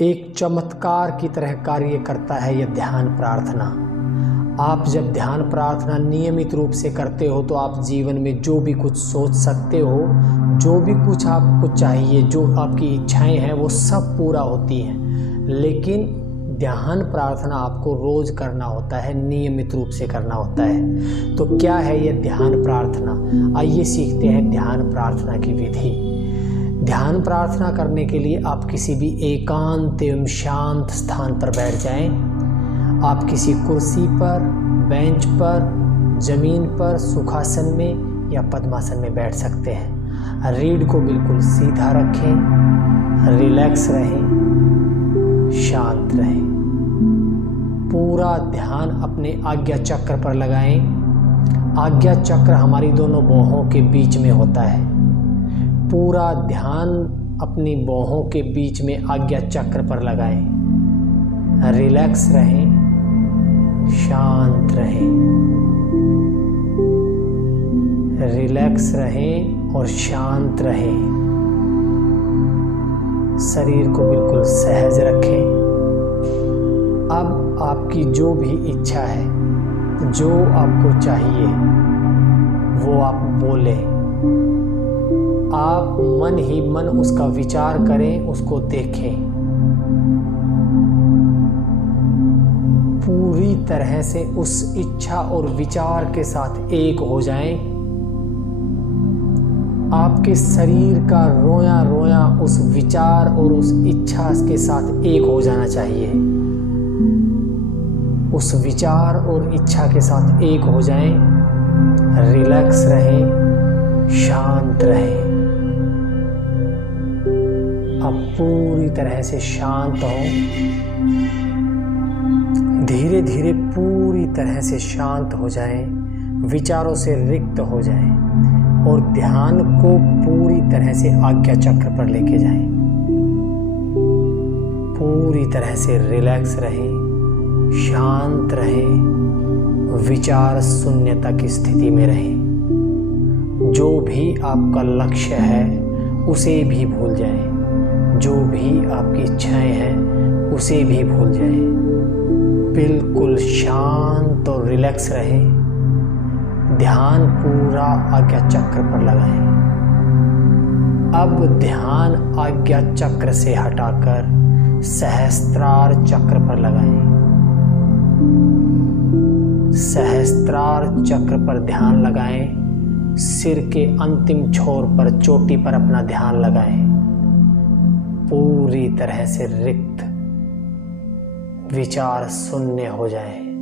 एक चमत्कार की तरह कार्य करता है यह ध्यान प्रार्थना। आप जब ध्यान प्रार्थना नियमित रूप से करते हो तो आप जीवन में जो भी कुछ सोच सकते हो, जो भी कुछ आपको चाहिए, जो आपकी इच्छाएं हैं वो सब पूरा होती हैं। लेकिन ध्यान प्रार्थना आपको रोज़ करना होता है, नियमित रूप से करना होता है। तो क्या है यह ध्यान प्रार्थना? आइए सीखते हैं ध्यान प्रार्थना की विधि। ध्यान प्रार्थना करने के लिए आप किसी भी एकांत एवं शांत स्थान पर बैठ जाएं। आप किसी कुर्सी पर, बेंच पर, जमीन पर, सुखासन में या पद्मासन में बैठ सकते हैं। रीढ़ को बिल्कुल सीधा रखें, रिलैक्स रहें, शांत रहें। पूरा ध्यान अपने आज्ञा चक्र पर लगाएं। आज्ञा चक्र हमारी दोनों बाहों के बीच में होता है। पूरा ध्यान अपनी बाहों के बीच में आज्ञा चक्र पर लगाएं। रिलैक्स रहें, शांत रहें। रिलैक्स रहें और शांत रहें। शरीर को बिल्कुल सहज रखें। अब आपकी जो भी इच्छा है, जो आपको चाहिए वो आप बोलें। आप मन ही मन उसका विचार करें, उसको देखें। पूरी तरह से उस इच्छा और विचार के साथ एक हो जाएं। आपके शरीर का रोया रोया उस विचार और उस इच्छा के साथ एक हो जाना चाहिए। उस विचार और इच्छा के साथ एक हो जाएं। रिलैक्स रहें, शांत रहें। अब पूरी तरह से शांत हो। धीरे धीरे पूरी तरह से शांत हो जाएं, विचारों से रिक्त हो जाएं और ध्यान को पूरी तरह से आज्ञा चक्र पर लेके जाएं। पूरी तरह से रिलैक्स रहें, शांत रहें, विचार शून्यता की स्थिति में रहें। जो भी आपका लक्ष्य है उसे भी भूल जाएं। जो भी आपकी इच्छाएं हैं उसे भी भूल जाएं। बिल्कुल शांत और रिलैक्स रहें। ध्यान पूरा आज्ञा चक्र पर लगाएं। अब ध्यान आज्ञा चक्र से हटाकर सहस्त्रार चक्र पर लगाएं। सहस्त्रार चक्र पर ध्यान लगाएं। सिर के अंतिम छोर पर, चोटी पर अपना ध्यान लगाएं। पूरी तरह से रिक्त, विचार शून्य हो जाए।